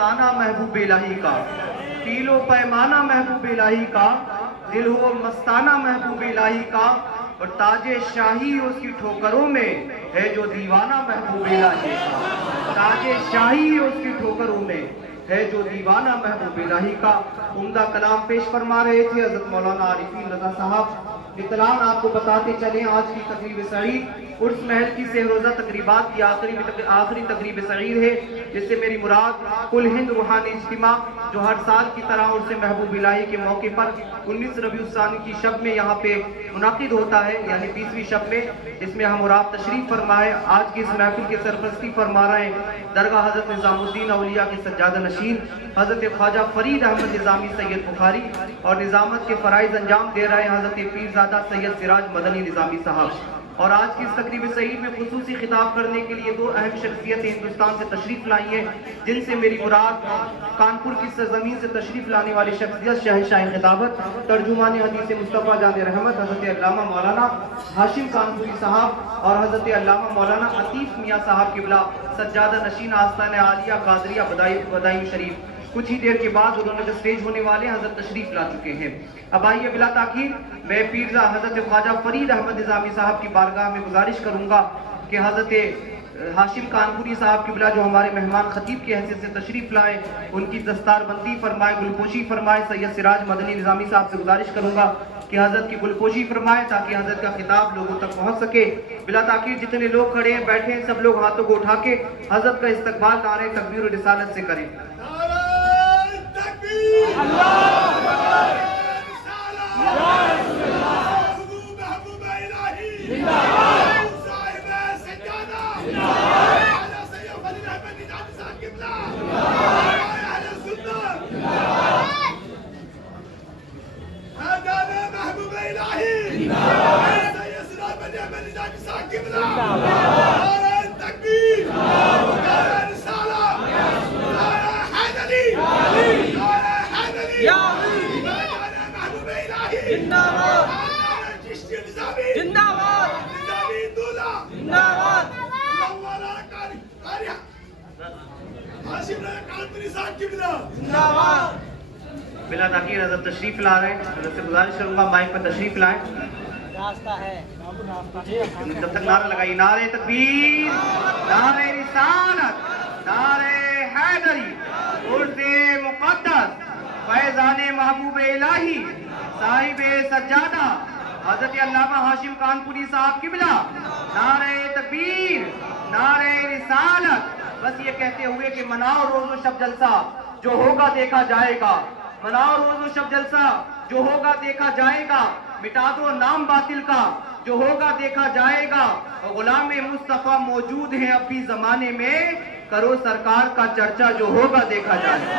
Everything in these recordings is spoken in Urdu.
مستانہ محبوب الہی کا، تیل و پیمانہ محبوب الہی کا، دل ہو مستانہ محبوب الہی کا، اور تاج شاہی اس کی ٹھوکروں میں ہے جو دیوانہ محبوب الہی کا، تاج شاہی اس کی ٹھوکروں میں ہے جو دیوانہ محبوب الہی کا۔ عمدہ کلام پیش فرما رہے تھے حضرت مولانا عارفین رضا صاحب۔ اطلاع آپ کو بتاتے چلیں، آج کی تقریب سعید عرس محل کی سہروزہ تقریبات کی آخری تقریب سعید ہے، جس سے میری مراد کل ہند روحانی اجتماع جو ہر سال کی طرح عرس محبوب الہی کے موقع پر 19 ربیع الثانی کی شب میں یہاں پہ منعقد ہوتا ہے، یعنی 20ویں شب میں، اس میں ہم اور آپ تشریف فرمائے۔ آج کی اس محفل کی سرپرستی فرما رہے ہیں درگاہ حضرت نظام الدین اولیاء کے سجادہ نشین حضرت خواجہ فرید احمد نظامی سید بخاری، اور نظامت کے فرائض انجام دے رہے ہیں حضرت پیرزادہ سید سراج مدنی نظامی صاحب۔ اور آج کی اس تقریب سعید میں خصوصی خطاب کرنے کے لیے 2 اہم شخصیتیں ہندوستان سے تشریف لائی ہیں، جن سے میری مراد کانپور کی سرزمین سے تشریف لانے والی شخصیت شہنشاہ خطابت ترجمان حدیث مصطفیٰ جان رحمت حضرت علامہ مولانا ہاشم کانپوری صاحب اور حضرت علامہ مولانا عطیف میاں صاحب قبلہ سجادہ نشین آستانہ عالیہ قادریہ بدائم شریف۔ کچھ ہی دیر کے بعد انہوں نے اسٹیج ہونے والے حضرت تشریف لا چکے ہیں۔ اب آئیے بلا تاخیر میں پیرزا حضرت خواجہ فرید احمد نظامی صاحب کی بارگاہ میں گزارش کروں گا کہ حضرت ہاشم کانپوری صاحب قبلہ جو ہمارے مہمان خطیب کی حیثیت سے تشریف لائے، ان کی دستار بندی فرمائے، گلپوشی فرمائے۔ سید سراج مدنی نظامی صاحب سے گزارش کروں گا کہ حضرت کی گلپوشی فرمائے تاکہ حضرت کا خطاب لوگوں تک پہنچ سکے۔ بلا تاخیر جتنے لوگ کھڑے ہیں بیٹھے ہیں، سب لوگ ہاتھوں کو اٹھا کے حضرت کا استقبال نعرہ تکبیر و رسالت سے کریں۔ بلا تاخیر حضرت تشریف لا رہے ہیں، حضرت سے گزارش کروں گا مائک پر تشریف لائیں۔ جب تک نعرہ لگائی، نعرہ تکبیر، نعرہ رسالت، نعرہ حیدری، عرس مقدس، فیضان محبوب الہی، صاحب سجادہ حضرت علامہ ہاشم کانپوری صاحب قبلہ، نعرہ تکبیر، نعرہ رسالت۔ بس یہ کہتے ہوئے کہ مناؤ روز و شب جلسہ جو ہوگا دیکھا جائے گا، مناؤ روز و شب جلسہ جو ہوگا دیکھا جائے گا، مٹا دو نام باطل کا جو ہوگا دیکھا جائے گا، اور غلام مصطفیٰ موجود ہیں اب بھی زمانے میں، کرو سرکار کا چرچا جو ہوگا دیکھا جائے گا۔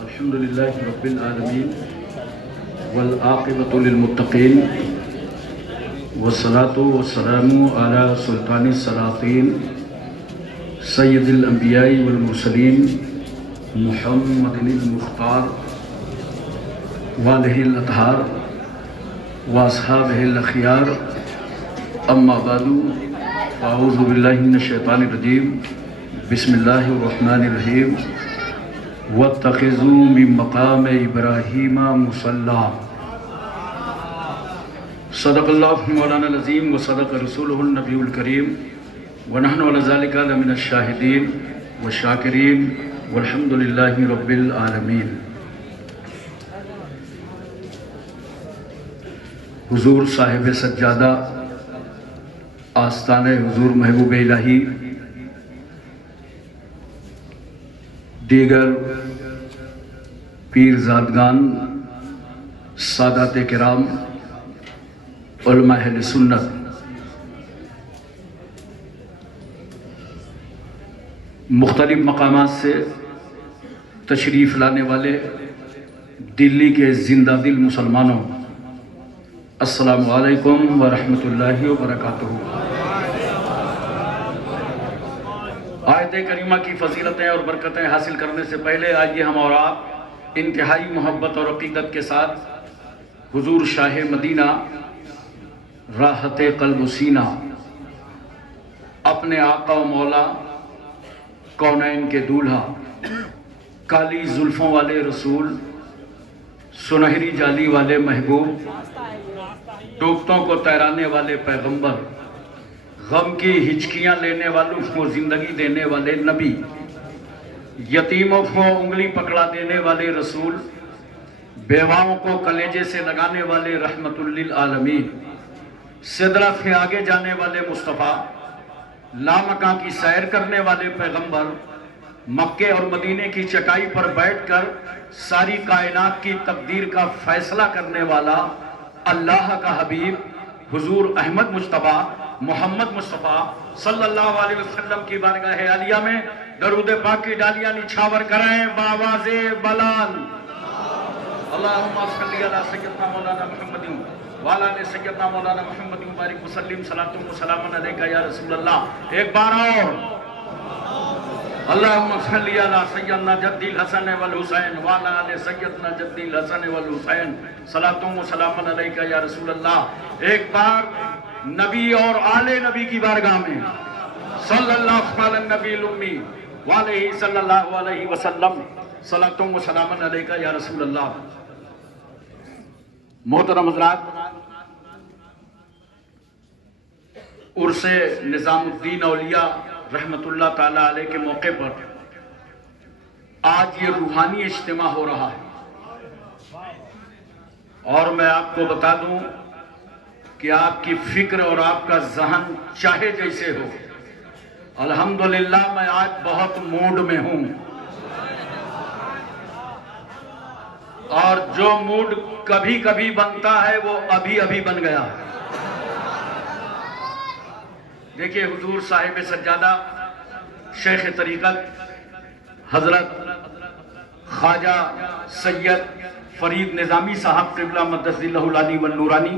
الحمدللہ رب العالمین والعاقبۃ للمتقین والصلاة والسلام علی سلطان السلاطین سید الانبیاء والمرسلین محمد المختار والہ الاطہار واصحابہ الاخیار، اما بعد، اعوذ باللہ من الشیطان الرجیم، بسم اللہ الرحمن الرحیم۔ وَاتَّخِذُوا مِن مَّقَامِ إِبْرَاهِيمَ مُصَلًّى۔ صدق اللہ مولانا العظیم وصدق رسولہ النبی الکریم، ونحن علی ذلک لمن الشاہدین والشاکرین، والحمد للہ رب العالمین۔ حضور صاحب سجادہ آستانہ حضور محبوب الہی، دیگر پیرزادگان، سادات کرام، علماء اہل سنت، مختلف مقامات سے تشریف لانے والے دلی کے زندہ دل مسلمانوں، السلام علیکم ورحمۃ اللہ وبرکاتہ۔ آیت کریمہ کی فضیلتیں اور برکتیں حاصل کرنے سے پہلے آئیے ہم اور آپ انتہائی محبت اور عقیدت کے ساتھ حضور شاہ مدینہ راحت قلب و سینہ اپنے آقا و مولا کونین کے دولہا کالی زلفوں والے رسول سنہری جالی والے محبوب ڈوبتوں کو تیرانے والے پیغمبر غم کی ہچکیاں لینے والوں کو زندگی دینے والے نبی یتیموں کو انگلی پکڑا دینے والے رسول بیواؤں کو کلیجے سے لگانے والے رحمت للعالمین سدرہ سے آگے جانے والے مصطفیٰ لامکاں کی سیر کرنے والے پیغمبر مکے اور مدینے کی چٹائی پر بیٹھ کر ساری کائنات کی تقدیر کا فیصلہ کرنے والا اللہ کا حبیب حضور احمد مصطفیٰ محمد مصطفیٰ صلی اللہ علیہ وسلم کی بارگاہ عالیہ میں درود پاک کی ڈالیاں نچھاور کرائیں بآواز بلال اللہم صلی علی سیدنا مولانا محمد وعلی آل سیدنا مولانا محمد مبارک وسلم صلاۃ و سلام علیکہ یا رسول اللہ. ایک بار اور اللہم صلی علی سیدنا جد الحسن والحسین وعلی آل سیدنا جد الحسن والحسین صلاۃ و سلام علیکہ یا رسول اللہ. ایک بار نبی اور آل نبی کی بارگاہ میں صلی اللہ علی النبی الامی وعلیہ صلی اللہ علیہ وسلم صلاۃ و سلام علیکہ یا رسول اللہ. محترم حضرات، عرس نظام الدین اولیاء رحمت اللہ تعالیٰ علیہ کے موقع پر آج یہ روحانی اجتماع ہو رہا ہے، اور میں آپ کو بتا دوں کہ آپ کی فکر اور آپ کا ذہن چاہے جیسے ہو، الحمدللہ میں آج بہت موڈ میں ہوں، اور جو موڈ کبھی کبھی بنتا ہے وہ ابھی ابھی بن گیا. دیکھیے حضور صاحب سجادہ شیخ طریقت حضرت خواجہ سید فرید نظامی صاحب قبلہ مدث اللہ العلی والنورانی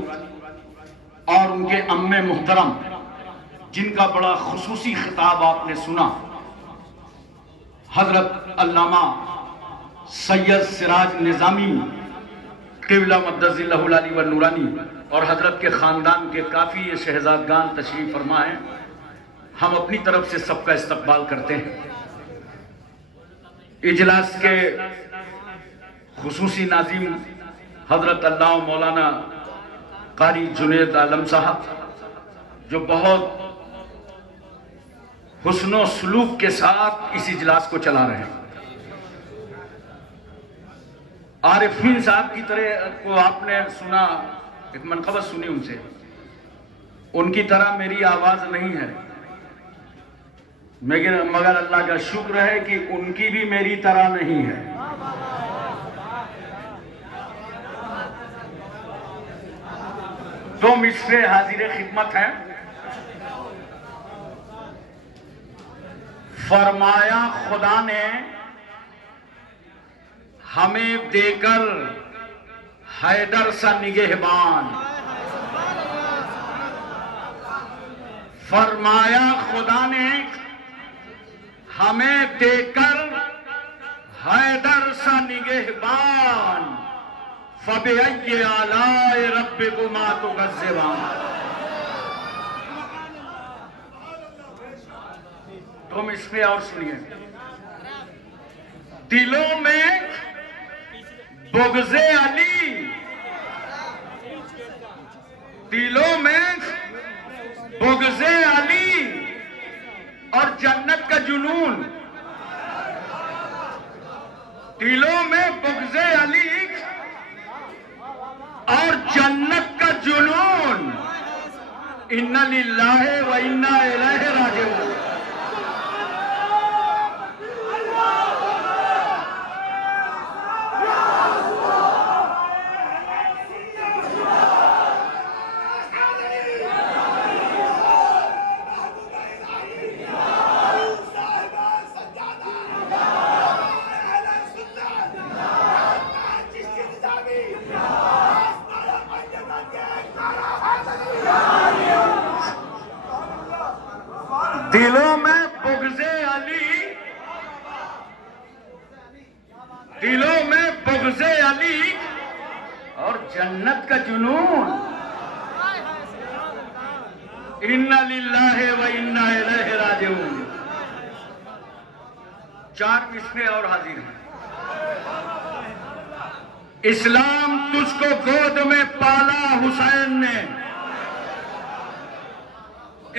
اور ان کے ام محترم جن کا بڑا خصوصی خطاب آپ نے سنا، حضرت علامہ سید سراج نظامی قبلہ مدث اللہ العلی والنورانی اور حضرت کے خاندان کے کافی شہزادگان تشریف فرما ہیں. ہم اپنی طرف سے سب کا استقبال کرتے ہیں. اجلاس کے خصوصی ناظم حضرت اللہ مولانا قاری جنید عالم صاحب جو بہت حسن و سلوک کے ساتھ اس اجلاس کو چلا رہے ہیں. عارفین صاحب کی طرح کو آپ نے سنا، ایک منقبت سنی ان سے، ان کی طرح میری آواز نہیں ہے، مگر اللہ کا شکر ہے کہ ان کی بھی میری طرح نہیں ہے. تو مصرے حاضر خدمت ہیں. فرمایا خدا نے ہمیں دے کر حیدر سا نگہبان، فرمایا خدا نے ہمیں دے کر حیدر سا نگہبان، فَبِأَيِّ آلَاءِ رَبِّكُمَا تُكَذِّبَانِ. تم اس پہ اور سنیے. دلوں میں بغض علی، دلوں میں بغض علی اور جنت کا جنون، دلوں میں بغض علی اور جنت کا جنون، اِنَّ لِلَّهِ وَإِنَّا إِلَيْهِ رَاجِعُونَ. دلوں میں بغض علی، دلوں میں اور جنت کا جنون. انا للہ و انا الیہ راجعون. 4 مصرے اور حاضر ہیں. اسلام تجھ کو گود میں پالا حسین نے.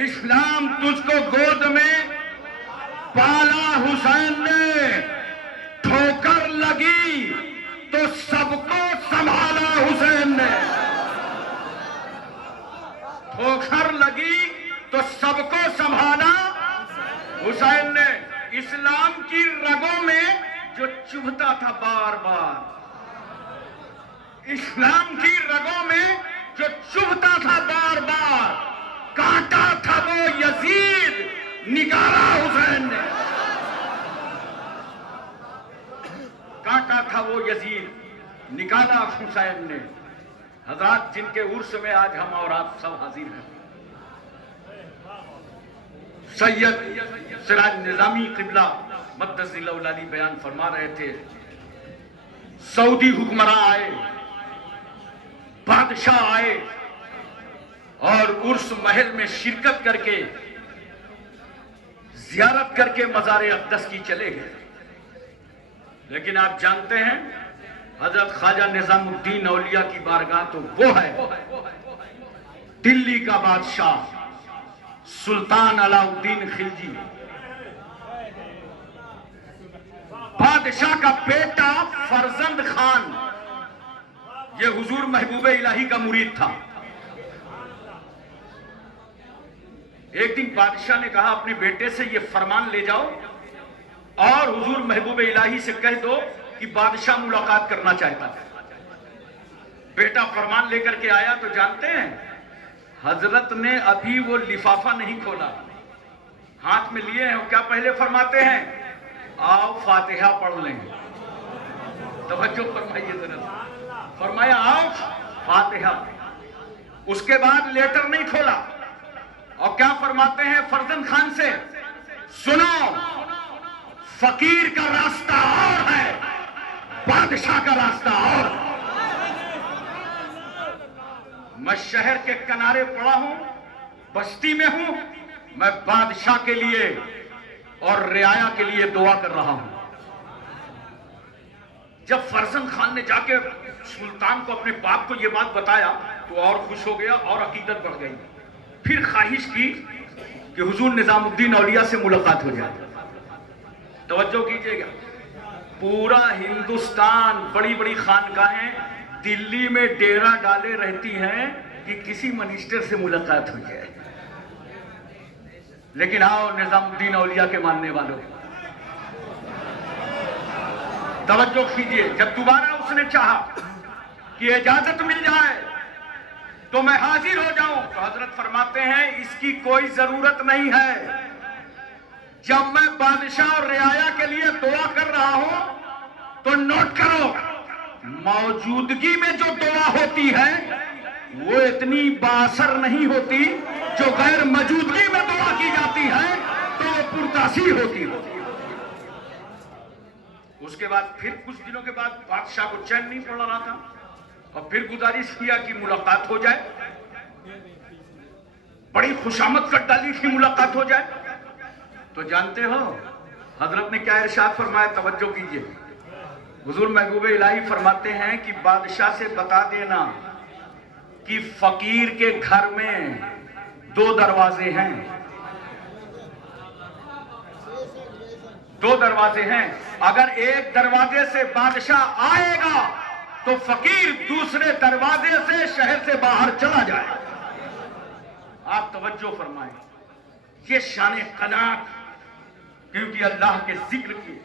اسلام تجھ کو گود میں پالا حسین نے. ٹھوکر لگی تو سب کو سنبھالا حسین نے. ٹھوکر لگی تو سب کو سنبھالا حسین نے. اسلام کی رگوں میں جو چبھتا تھا بار بار, اسلام کی رگوں میں جو چبھتا تھا بار بار, کاٹا تھا وہ یزید, نکالا حسین نے. کاٹا تھا وہ یزید, نکالا حسین نے. حضرات جن کے عرس میں آج ہم اور آپ سب حاضر ہیں, سید سراج نظامی قبلہ مقدس ذیل علی بیان فرما رہے تھے, سعودی حکمراں آئے, بادشاہ آئے اور عرس محل میں شرکت کر کے, زیارت کر کے مزار اقدس کی چلے گئے. لیکن آپ جانتے ہیں حضرت خواجہ نظام الدین اولیاء کی بارگاہ تو وہ ہے دلی کا بادشاہ سلطان علاء الدین خلجی. بادشاہ کا بیٹا فرزند خان یہ حضور محبوب الہی کا مرید تھا. ایک دن بادشاہ نے کہا اپنے بیٹے سے یہ فرمان لے جاؤ اور حضور محبوب الہی سے کہہ دو کہ بادشاہ ملاقات کرنا چاہتا ہے. بیٹا فرمان لے کر کے آیا تو جانتے ہیں حضرت نے ابھی وہ لفافہ نہیں کھولا, ہاتھ میں لیے ہیں, کیا پہلے فرماتے ہیں آؤ فاتحہ پڑھ لیں. توجہ فرمائیے ذرا, فرمایا آؤ فاتحہ. اس کے بعد لیٹر نہیں کھولا اور کیا فرماتے ہیں فرزند خان سے, سنو فقیر کا راستہ اور ہے, بادشاہ کا راستہ اور. میں شہر کے کنارے پڑا ہوں, بستی میں ہوں, میں بادشاہ کے لیے اور رعایا کے لیے دعا کر رہا ہوں. جب فرزند خان نے جا کے سلطان کو اپنے باپ کو یہ بات بتایا تو اور خوش ہو گیا اور عقیدت بڑھ گئی. پھر خواہش کی کہ حضور نظام الدین اولیاء سے ملاقات ہو جائے. توجہ کیجئے گا, پورا ہندوستان بڑی بڑی خانقاہیں دلی میں ڈیرا ڈالے رہتی ہیں کہ کسی منسٹر سے ملاقات ہو جائے. لیکن آؤ نظام الدین اولیاء کے ماننے والوں, توجہ کیجئے, جب دوبارہ اس نے چاہا کہ اجازت مل جائے تو میں حاضر ہو جاؤں تو حضرت فرماتے ہیں اس کی کوئی ضرورت نہیں ہے. جب میں بادشاہ اور رعایا کے لیے دعا کر رہا ہوں تو نوٹ کرو, موجودگی میں جو دعا ہوتی ہے وہ اتنی بااثر نہیں ہوتی جو غیر موجودگی میں دعا کی جاتی ہے تو وہ پرتاثیر ہوتی ہے. اس کے بعد پھر کچھ دنوں کے بعد بادشاہ کو چین نہیں پڑ رہا تھا اور پھر گزارش کیا کہ ملاقات ہو جائے. بڑی خوشامد کر ڈالی کہ ملاقات ہو جائے. تو جانتے ہو حضرت نے کیا ارشاد فرمایا, توجہ کیجئے. حضور محبوب الہی فرماتے ہیں کہ بادشاہ سے بتا دینا کہ فقیر کے گھر میں 2 دروازے ہیں, 2 دروازے ہیں. اگر ایک دروازے سے بادشاہ آئے گا تو فقیر دوسرے دروازے سے شہر سے باہر چلا جائے. آپ توجہ فرمائیں, یہ شان قناعت, کیونکہ اللہ کے ذکر کی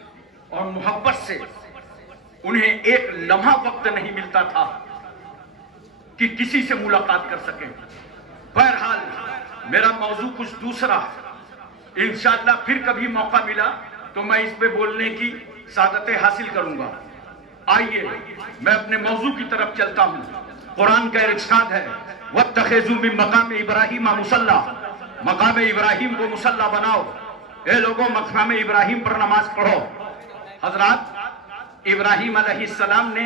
اور محبت سے انہیں ایک لمحہ وقت نہیں ملتا تھا کہ کسی سے ملاقات کر سکیں. بہرحال میرا موضوع کچھ دوسرا, انشاءاللہ پھر کبھی موقع ملا تو میں اس پہ بولنے کی سعادت حاصل کروں گا. آئیے میں اپنے موضوع کی طرف چلتا ہوں. قرآن کا ارشاد ہے وَاتَّخِذُوا مِن مَقَامِ إِبْرَاهِيمَ مُصَلَّى, مقام ابراہیم کو مصلی بناؤ. اے لوگوں مقام ابراہیم پر نماز پڑھو. حضرات ابراہیم علیہ السلام نے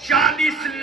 40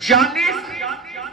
40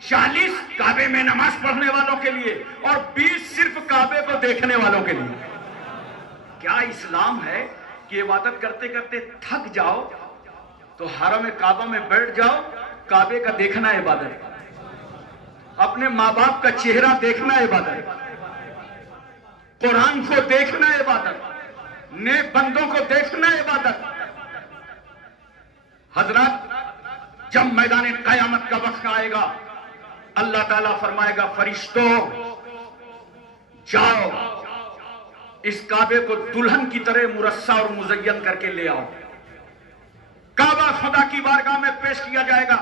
40 کعبے میں نماز پڑھنے والوں کے لیے اور 20 صرف کعبے کو دیکھنے والوں کے لیے. کیا اسلام ہے کہ عبادت کرتے کرتے تھک جاؤ تو حرم کعبہ میں بیٹھ جاؤ، کعبے کا دیکھنا عبادت، اپنے ماں باپ کا چہرہ دیکھنا عبادت، قرآن کو دیکھنا عبادت، نیک بندوں کو دیکھنا عبادت. حضرات جب میدان قیامت کا وقت آئے گا اللہ تعالیٰ فرمائے گا فرشتوں جاؤ اس کعبے کو دلہن کی طرح مرصع اور مزین کر کے لے آؤ. کعبہ خدا کی بارگاہ میں پیش کیا جائے گا.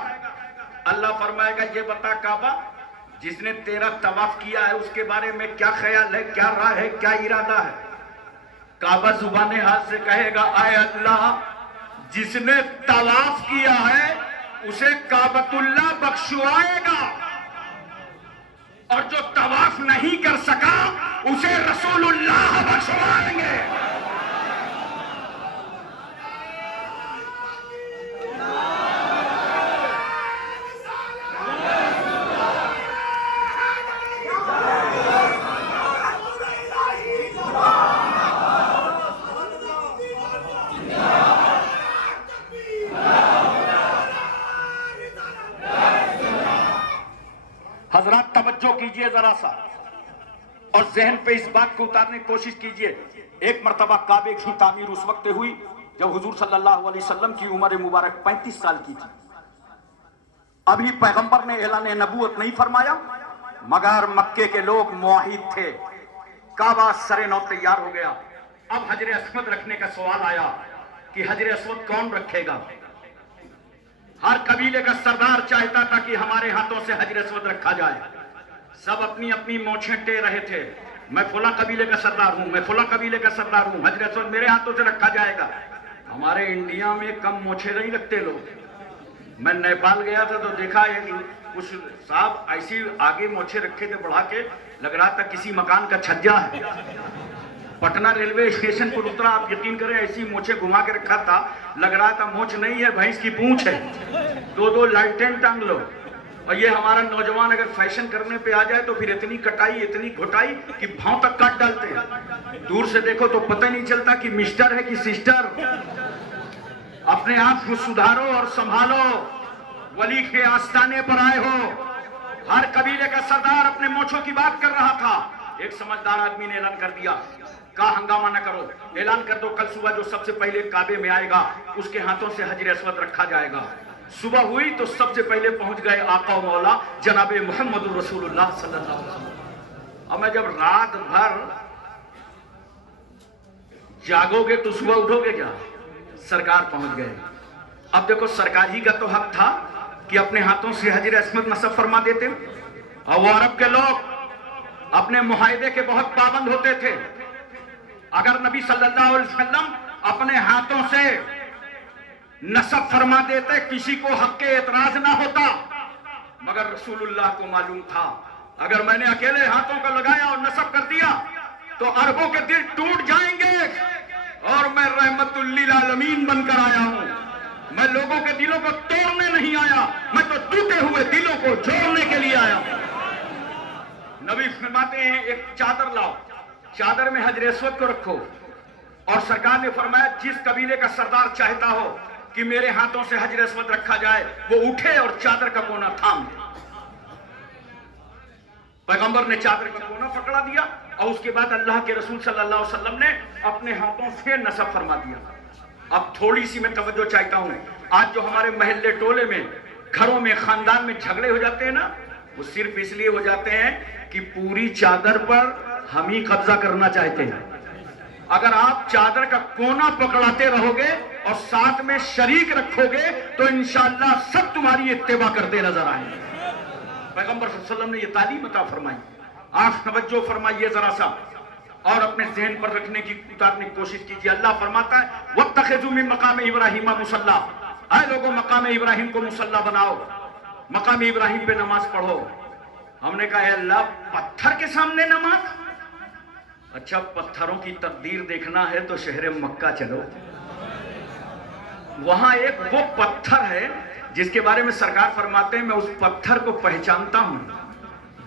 اللہ فرمائے گا یہ بتا کعبہ جس نے تیرا طواف کیا ہے اس کے بارے میں کیا خیال ہے، کیا رائے ہے، کیا ارادہ ہے. کعبہ زبان حال سے کہے گا اے اللہ جس نے طواف کیا ہے اسے کعبۃ اللہ بخشوائے گا، اور جو طواف نہیں کر سکا اسے رسول اللہ بخشوائیں گے. حضرات توجہ کیجئے ذرا سا اور ذہن پہ اس بات کو اتارنے کی کوشش کیجئے. ایک مرتبہ کعبے کی تعمیر اس وقت ہوئی جب حضور صلی اللہ علیہ وسلم کی عمر مبارک 35 سال کی تھی. ابھی پیغمبر نے اعلان نبوت نہیں فرمایا مگر مکے کے لوگ موحد تھے. کعبہ سر نو تیار ہو گیا. اب حجر اسود رکھنے کا سوال آیا کہ حجر اسود کون رکھے گا. ہر قبیلے کا سردار چاہتا تھا کہ ہمارے ہاتھوں سے حجر اسود رکھا جائے. سب اپنی اپنی مونچھیں ٹے رہے تھے، میں فلاں قبیلے کا سردار ہوں، میں فلاں قبیلے کا سردار ہوں، حجر اسود میرے ہاتھوں سے رکھا جائے گا. ہمارے انڈیا میں کم مونچھیں نہیں رکھتے لوگ. میں نیپال گیا تھا تو دیکھا کچھ صاحب ایسی آگے مونچھیں رکھے تھے بڑھا کے، لگ رہا تھا کسی مکان کا چھجا ہے. پٹنہ ریلوے اسٹیشن پر اترا، آپ یقین کریں ایسی مونچھیں گھما کے رکھا تھا، لگ رہا تھا مونچھ نہیں ہے بھینس کی پونچھ ہے. دو لائٹیں ٹانگ لو. اور یہ ہمارا نوجوان اگر فیشن کرنے پہ آ جائے تو پھر اتنی کٹائی اتنی گھٹائی کہ بھاؤں تک کاٹ ڈالتے ہیں. دور سے دیکھو تو پتہ نہیں چلتا کہ مسٹر ہے کہ سسٹر. اپنے آپ کو سدھارو اور سنبھالو، ولی کے آستانے پر آئے ہو. ہر قبیلے کا سردار اپنے مونچھوں کی بات کر رہا تھا. ایک سمجھدار آدمی نے اعلان کر دیا کہا ہنگامہ نہ کرو، اعلان کر دو کل صبح جو سب سے پہلے کعبے میں آئے گا اس کے ہاتھوں سے حجر اسود رکھا جائے گا. صبح ہوئی تو سب سے پہلے پہنچ گئے آقا و مولا جناب محمد رسول اللہ صلی اللہ علیہ وسلم. اب میں جب رات بھر جاگو گے تو صبح اٹھو گے کیا؟ سرکار پہنچ گئے. اب دیکھو سرکار ہی کا تو حق تھا کہ اپنے ہاتھوں سے حجر اسود نصب فرما دیتے. اور وہ عرب کے لوگ اپنے معاہدے کے بہت پابند ہوتے تھے. اگر نبی صلی اللہ علیہ وسلم اپنے ہاتھوں سے نصب فرما دیتے کسی کو حق کے اعتراض نہ ہوتا، مگر رسول اللہ کو معلوم تھا اگر میں نے اکیلے ہاتھوں کو لگایا اور نصب کر دیا تو عربوں کے دل ٹوٹ جائیں گے. اور میں رحمت للعالمین بن کر آیا ہوں. میں لوگوں کے دلوں کو توڑنے نہیں آیا، میں تو ٹوٹے ہوئے دلوں کو جوڑنے کے لیے آیا ہوں. نبی فرماتے ہیں ایک چادر لاؤ، چادر میں حجر اسود کو رکھو. اور سرکار نے فرمایا جس قبیلے کا سردار چاہتا ہو کہ میرے ہاتھوں سے حجر اسود رکھا جائے وہ اٹھے اور چادر کا کونا تھام دے. پیغمبر نے چادر کا کونا پکڑا دیا اور اس کے بعد اللہ کے رسول صلی اللہ علیہ وسلم نے اپنے ہاتھوں سے نصب فرما دیا. اب تھوڑی سی میں توجہ چاہتا ہوں. آج جو ہمارے محلے ٹولے میں گھروں میں خاندان میں جھگڑے ہو جاتے ہیں نا، وہ صرف اس لیے ہو جاتے ہیں کہ پوری چادر پر ہم ہی قبضہ کرنا چاہتے ہیں. اگر آپ چادر کا کونا پکڑاتے رہو گے اور ساتھ میں شریک رکھو گے تو انشاءاللہ سب تمہاری اتباع کرتے نظر آئیں گے. پیغمبر صلی اللہ علیہ وسلم نے یہ تعلیم عطا فرمائی. آپ توجہ فرمائیے ذرا سا اور اپنے ذہن پر رکھنے کی اتارنے کی کوشش کیجیے. اللہ فرماتا ہے وَاتَّخِذُوا مِن مَقَامِ إِبْرَاهِيمَ مُصَلَّى، اے لوگوں مقام ابراہیم کو مصلی بناؤ، مقام ابراہیم پہ نماز پڑھو. ہم نے کہا اے اللہ پتھر کے سامنے نماز؟ اچھا پتھروں کی تقدیر دیکھنا ہے تو شہر مکہ چلو. وہاں ایک وہ پتھر ہے جس کے بارے میں سرکار فرماتے ہیں میں اس پتھر کو پہچانتا ہوں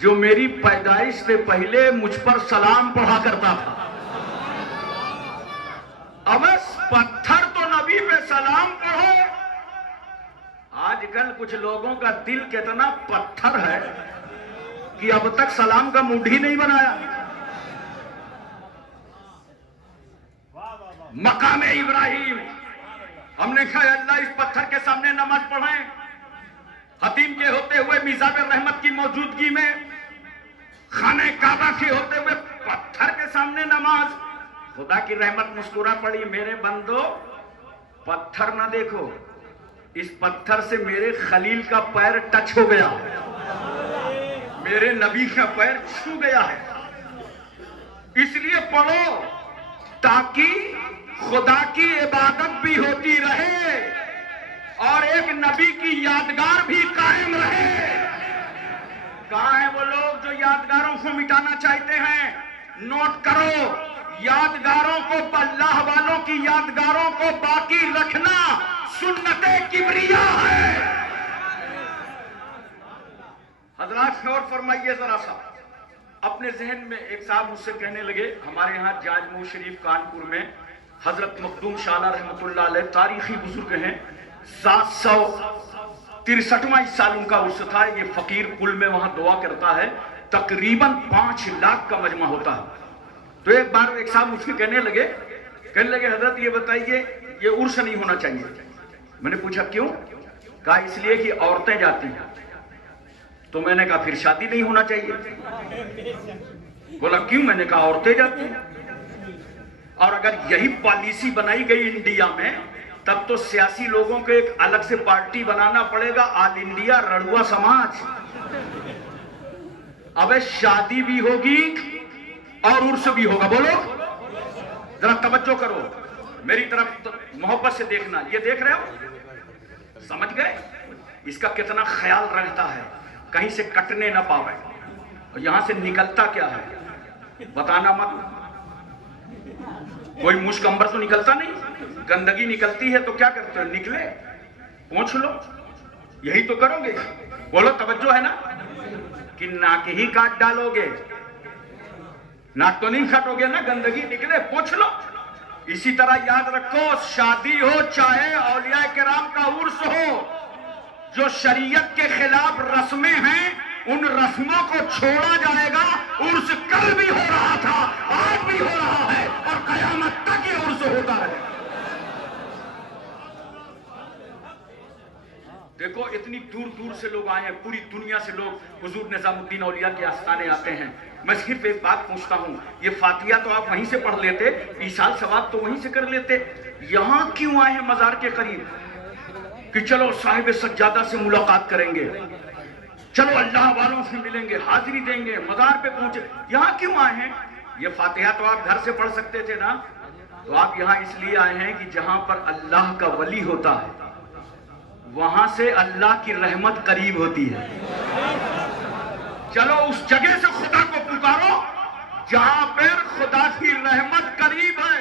جو میری پیدائش سے پہلے مجھ پر سلام پڑھا کرتا تھا. اب اس پتھر تو نبی پہ سلام پڑھو. آج کل کچھ لوگوں کا دل کتنا پتھر ہے کہ اب تک سلام کا موڈ ہی نہیں بنایا. مقام ابراہیم ہم نے کہا اللہ اس پتھر کے سامنے نماز پڑھائیں. حتیم کے ہوتے ہوئے میزاب رحمت کی موجودگی میں خانہ کعبہ کے ہوتے ہوئے پتھر کے سامنے نماز. خدا کی رحمت مسکرا پڑی میرے بندو پتھر نہ دیکھو اس پتھر سے میرے خلیل کا پیر ٹچ ہو گیا میرے نبی کا پیر چھو گیا ہے. اس لیے پڑھو تاکہ خدا کی عبادت بھی ہوتی رہے اور ایک نبی کی یادگار بھی قائم رہے. کہاں ہیں وہ لوگ جو یادگاروں کو مٹانا چاہتے ہیں؟ نوٹ کرو یادگاروں کو اللہ والوں کی یادگاروں کو باقی رکھنا سنت کبریا ہے. حضرات غور فرمائیے ذرا سا اپنے ذہن میں. ایک صاحب مجھ سے کہنے لگے ہمارے یہاں جاج شریف کانپور میں حضرت مخدوم شاہ رحمت اللہ علیہ تاریخی بزرگ ہیں. 763واں سال ان کا عرس تھا. یہ فقیر کل میں وہاں دعا کرتا ہے. تقریباً 5 لاکھ کا مجمع ہوتا ہے. تو ایک بار ایک صاحب مجھ سے کہنے لگے حضرت یہ بتائیے یہ عرس نہیں ہونا چاہیے. میں نے پوچھا کیوں؟ کہا اس لیے کہ عورتیں جاتی ہیں. تو میں نے کہا پھر شادی نہیں ہونا چاہیے. بولا کیوں؟ میں نے کہا عورتیں جاتی ہیں. اور اگر یہی پالیسی بنائی گئی انڈیا میں تب تو سیاسی لوگوں کو ایک الگ سے پارٹی بنانا پڑے گا آل انڈیا رڑوا سماج. اب شادی بھی ہوگی اور عرس بھی ہوگا. بولو ذرا توجہ کرو میری طرف محبت سے دیکھنا. یہ دیکھ رہے ہو؟ سمجھ گئے اس کا کتنا خیال رہتا ہے کہیں سے کٹنے نہ پاوے. اور یہاں سے نکلتا کیا ہے بتانا مت. کوئی مشک امبر تو نکلتا نہیں. گندگی نکلتی ہے تو کیا کرتے ہو؟ نکلے پونچھ لو. یہی تو کرو گے. بولو توجہ ہے نا کہ ناک ہی کاٹ ڈالو گے. ناک تو نہیں کاٹو گے نا. گندگی نکلے پونچھ لو. اسی طرح یاد رکھو شادی ہو چاہے اولیاء کرام کا عرس ہو جو شریعت کے خلاف رسمیں ہیں ان رسموں کو چھوڑا جائے گا. عرس کل بھی ہو رہا تھا آج بھی ہو رہا ہے اور قیامت تک یہ عرس ہوتا رہے. دیکھو اتنی دور دور سے لوگ آئے ہیں. پوری دنیا سے لوگ حضور نظام الدین اولیاء کے آستانے آتے ہیں. میں صرف ایک بات پوچھتا ہوں یہ فاتحہ تو آپ وہیں سے پڑھ لیتے ایصال ثواب تو وہیں سے کر لیتے. یہاں کیوں آئے ہیں مزار کے قریب کہ چلو صاحب سجادہ سے ملاقات کریں گے چلو اللہ والوں سے ملیں گے حاضری دیں گے مزار پہ پہنچے. یہاں کیوں آئے ہیں؟ یہ فاتحہ تو آپ گھر سے پڑھ سکتے تھے نا. تو آپ یہاں اس لیے آئے ہیں کہ جہاں پر اللہ کا ولی ہوتا ہے وہاں سے اللہ کی رحمت قریب ہوتی ہے. چلو اس جگہ سے خدا کو پکارو جہاں پر خدا کی رحمت قریب ہے.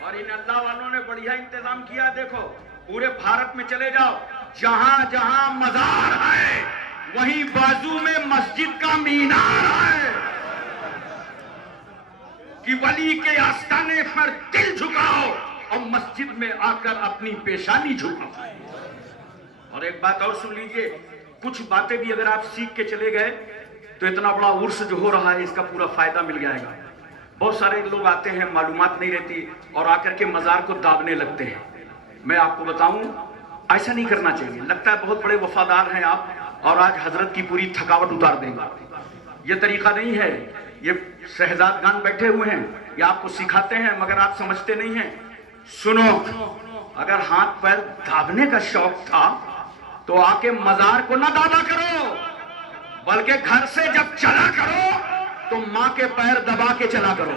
اور ان اللہ والوں نے بڑھیا انتظام کیا. دیکھو پورے بھارت میں چلے جاؤ جہاں جہاں مزار ہے وہیں بازو میں مسجد کا مینار ہے کہ ولی کے آستانے پر دل جھکاؤ اور مسجد میں آ کر اپنی پیشانی جھکاؤ. اور ایک بات اور سن لیجئے کچھ باتیں بھی اگر آپ سیکھ کے چلے گئے تو اتنا بڑا عرس جو ہو رہا ہے اس کا پورا فائدہ مل جائے گا. بہت سارے لوگ آتے ہیں معلومات نہیں رہتی اور آ کر کے مزار کو دابنے لگتے ہیں. میں آپ کو بتاؤں ایسا نہیں کرنا چاہیے. لگتا ہے بہت بڑے وفادار ہیں آپ اور آج حضرت کی پوری تھکاوٹ اتار دیں گے. یہ طریقہ نہیں ہے. یہ شہزادگان بیٹھے ہوئے ہیں یہ آپ کو سکھاتے ہیں مگر آپ سمجھتے نہیں ہیں. سنو اگر ہاتھ پیر دابنے کا شوق تھا تو آ کے مزار کو نہ دابا کرو بلکہ گھر سے جب چلا کرو تو ماں کے پیر دبا کے چلا کرو.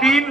3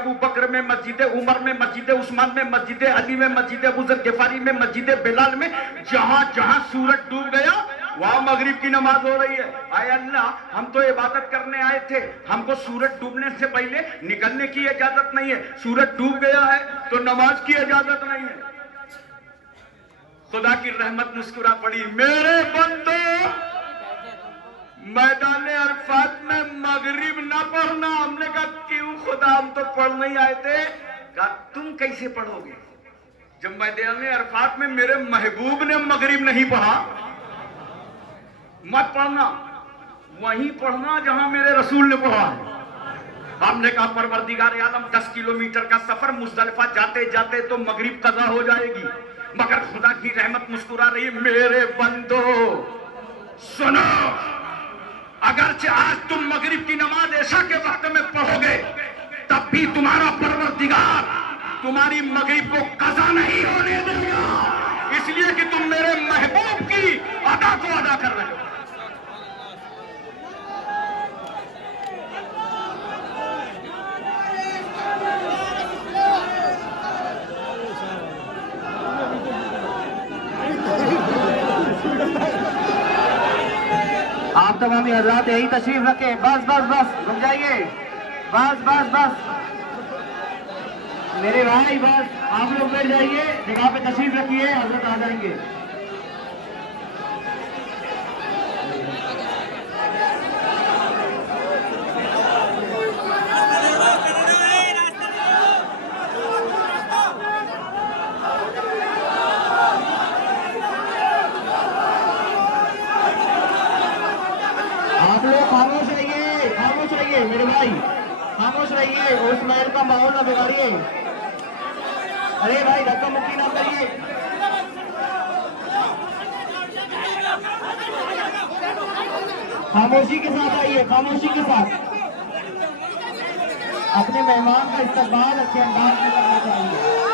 ابو بکر میں, مسجد عمر میں, مسجد عثمان میں, مسجد علی میں, مسجد ابو ذر غفاری میں, مسجد بلال میں, جہاں جہاں سورج ڈوب گیا وہاں مغرب کی نماز ہو رہی ہے. اے اللہ, ہم تو عبادت کرنے آئے تھے, ہم کو سورج ڈوبنے سے پہلے نکلنے کی اجازت نہیں ہے, سورج ڈوب گیا ہے تو نماز کی اجازت نہیں ہے. خدا کی رحمت مسکرا پڑی, میرے بندو میدان عرفات میں مغرب نہ پڑھنا. ہم نے کہا کیوں خدا, ہم تو پڑھنے ہی آئے تھے. کہا تم کیسے پڑھو گے جب میدان عرفات میں میرے محبوب نے مغرب نہیں پڑھا. مت پڑھنا, وہیں پڑھنا جہاں میرے رسول نے پڑھا ہے. ہم نے کہا پروردگار عالم 10 کلومیٹر کا سفر, مزدلفہ جاتے جاتے تو مغرب قضا ہو جائے گی, مگر خدا کی رحمت مسکرا رہی, میرے بندو سنو, اگرچہ آج تم مغرب کی نماز عشاء کے وقت میں پڑھو گے تب بھی تمہارا پروردگار تمہاری مغرب کو قضا نہیں ہونے دے گا, اس لیے کہ تم میرے محبوب کی ادا کو ادا کر رہے ہو. آپ تمامی حضرات یہی تشریف رکھیں. بس بس بس رک جائیے, بس بس بس میرے بھائی, بس آپ لوگ بیٹھ جائیے, جگہ پہ تشریف رکھیے, حضرت آ جائیں گے. آپ لوگ خاموش رہیے, خاموش رہیے میرے بھائی, خاموش رہیے, اس محل کا ماحول نہ بگاڑیے. ارے بھائی دھکا مکی نہ کریے. خاموشی کے ساتھ آئیے, خاموشی کے ساتھ. اپنے مہمان کا استقبال اچھے انداز میں کرنا چاہیے.